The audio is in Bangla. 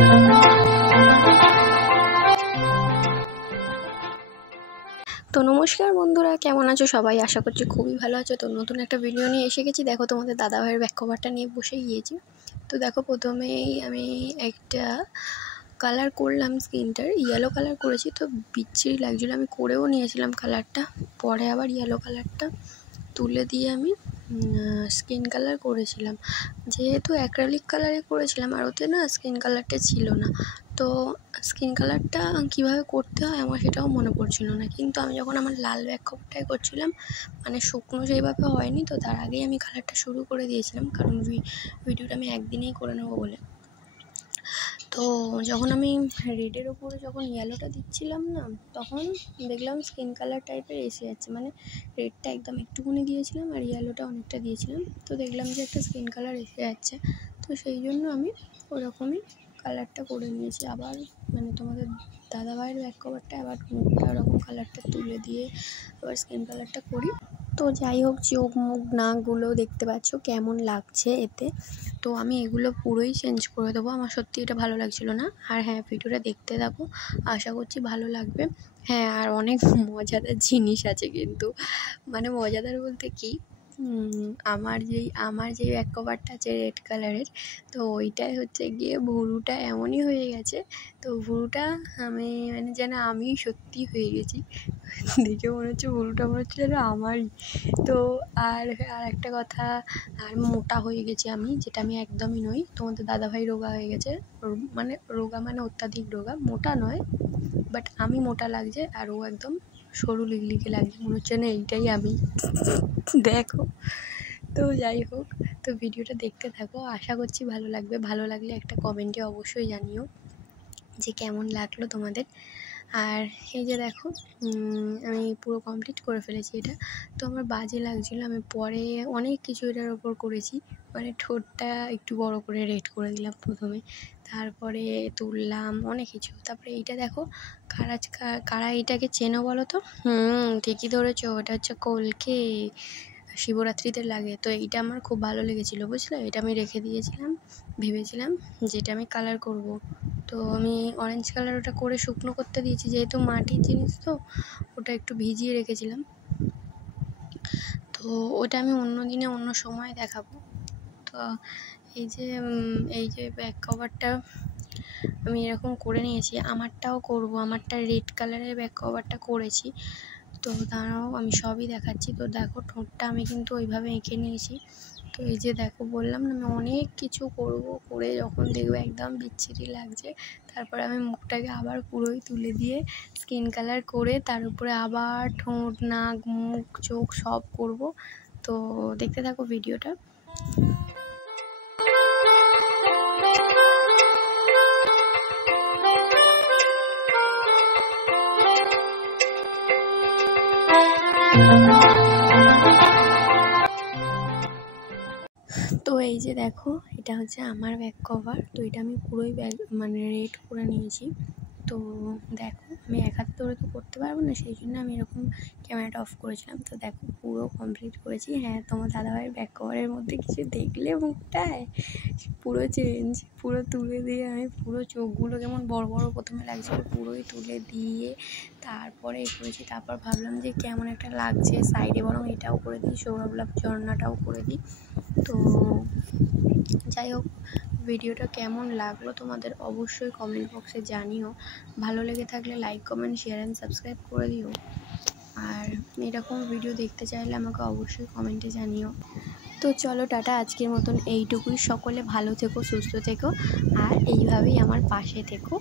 তো নমস্কার বন্ধুরা, কেমন আছো সবাই? আশা করছি খুবই ভালো আছো। তো নতুন একটা ভিডিও নিয়ে এসে গেছি। দেখো, তোমাদের দাদাভাইয়ের ব্যাক কভারটা নিয়ে বসে গিয়েছি। তো দেখো, প্রথমেই আমি একটা কালার করলাম, স্কিনটার ইয়েলো কালার করেছি। তো বিচ্ছিরি লাগছিলো, আমি করেও নিয়েছিলাম কালারটা, পরে আবার ইয়েলো কালারটা তুলে দিয়ে আমি স্কিন কালার করেছিলাম। যেহেতু অ্যাক্রালিক কালারে করেছিলাম আর ওতে না স্কিন কালারটা ছিল না, তো স্কিন কালারটা কীভাবে করতে হয় আমার সেটাও মনে পড়ছিল না। কিন্তু আমি যখন আমার লাল ব্যাক কভারটাই করছিলাম, মানে শুকনো সেইভাবে হয়নি, তো তার আগেই আমি কালারটা শুরু করে দিয়েছিলাম, কারণ ভিডিওটা আমি একদিনেই করে নেবো বলে। তো যখন আমি রেডের ওপরে যখন ইয়েলোটা দিচ্ছিলাম না, তখন দেখলাম স্কিন কালার টাইপের এসে যাচ্ছে, মানে রেডটা একদম একটুকুনি দিয়েছিলাম আর ইয়েলোটা অনেকটা দিয়েছিলাম, তো দেখলাম যে একটা স্কিন কালার এসে যাচ্ছে। তো সেই জন্য আমি ওরকমই কালারটা করে নিয়েছি। আবার মানে তোমাদের দাদাভাইয়ের ব্যাক কভারটা আবার মুখটা ওরকম কালারটা তুলে দিয়ে আবার স্কিন কালারটা করি। তো যাই হোক, চোখ মুখ নাকগুলো দেখতে পাচ্ছ কেমন লাগছে এতে। তো আমি এগুলো পুরোই চেঞ্জ করে দেবো, আমার সত্যি এটা ভালো লাগছিলো না। আর হ্যাঁ, ভিডিওটা দেখতে থাকো, আশা করছি ভালো লাগবে। হ্যাঁ, আর অনেক মজাদার জিনিস আছে কিন্তু, মানে মজাদার বলতে কি, আমার যেই ব্যাক কভারটা আছে রেড কালারের, তো ওইটাই হচ্ছে গিয়ে ভুরুটা এমনই হয়ে গেছে। তো ভুরুটা আমি মানে যেন আমি সত্যি হয়ে গেছি, দেখে মনে হচ্ছে ভুরুটা মনে হচ্ছে যেন আমারই। তো আর একটা কথা, আর মোটা হয়ে গেছি আমি, যেটা আমি একদমই নই। তোমাদের দাদাভাই রোগা হয়ে গেছে, মানে রোগা মানে অত্যাধিক রোগা, মোটা নয়, বাট আমি মোটা লাগছে আর ও একদম সরু লিগলিগে লাগছে, মনে হচ্ছে না এইটাই আমি। দেখো, তো যাই হোক, তো ভিডিওটা দেখতে থাকো, আশা করছি ভালো লাগবে। ভালো লাগলে একটা কমেন্টে অবশ্যই জানিও যে কেমন লাগলো তোমাদের। আর এই যে দেখো, আমি পুরো কমপ্লিট করে ফেলেছি এটা। তো আমার বাজে লাগছিলো, আমি পরে অনেক কিছু এটার ওপর করেছি, মানে ঠোঁটটা একটু বড় করে রেড করে দিলাম প্রথমে, তারপরে তুললাম অনেক কিছু। তারপরে এইটা দেখো, কারা এটাকে চেনো বলো তো? ঠিকই ধরেছো, ওটা হচ্ছে কলকে, শিবরাত্রিতে লাগে। তো এইটা আমার খুব ভালো লেগেছিলো, বুঝলে? এটা আমি রেখে দিয়েছিলাম, ভেবেছিলাম যেটা আমি কালার করব। তো আমি অরেঞ্জ কালার ওটা করে শুকনো করতে দিয়েছি, যেহেতু মাটির জিনিস তো ওটা একটু ভিজিয়ে রেখেছিলাম। তো ওটা আমি অন্য দিনে অন্য সময় দেখাবো। তো এই যে ব্যাক কভারটা আমি এরকম করে নিয়েছি, আমারটাও করব, আমারটা রেড কালারের ব্যাক কভারটা করেছি। তো দাঁড়াও, আমি সবই দেখাচ্ছি। তো দেখো, ঠোঁটটা আমি কিন্তু ওইভাবে এঁকে নিয়েছি। তো এই যে দেখো, বললাম না আমি অনেক কিছু করব, করে যখন দেখবো একদম বিচ্ছিরি লাগছে, তারপরে আমি মুখটাকে আবার পুরোই তুলে দিয়ে স্কিন কালার করে তার উপরে আবার ঠোঁট, নাক, মুখ, চোখ সব করব। তো দেখতে থাকো ভিডিওটা। তো এই যে দেখো, এটা হচ্ছে আমার ব্যাক কভার। তো এটা আমি পুরোই মানে রেড করে নিয়েছি। তো দেখো, আমি এক হাতে ধরে তো করতে পারবো না, সেই জন্য আমি এরকম ক্যামেরাটা অফ করেছিলাম। তো দেখো, পুরো কমপ্লিট করেছি। হ্যাঁ, তোমার দাদাভাইয়ের ব্যাক কভারের মধ্যে কিছু দেখলে মুখটায় পুরো চেঞ্জ, পুরো তুলে দিয়ে আমি পুরো চোখগুলো কেমন বড় বড় প্রথমে লাগছিলো, পুরোই তুলে দিয়ে তারপরে করেছি। তারপর ভাবলাম যে কেমন একটা লাগছে, সাইডে বরং এটাও করে দিই, সৌরভ লাভ ঝর্ণাটাও করে দিই। তো যাই হোক, ভিডিওটা কেমন লাগলো তোমাদের অবশ্যই কমেন্ট বক্সে জানিও। ভালো লেগে থাকলে like, comment, share and subscribe করে দিও। আর এরকম ভিডিও দেখতে চাইলে আমাকে অবশ্যই কমেন্টে জানিও। তো চলো, টাটা, আজকের মতন এইটুকুই। সকলে ভালো থেকো, সুস্থ থেকো, আর এইভাবেই আমার পাশে থেকো।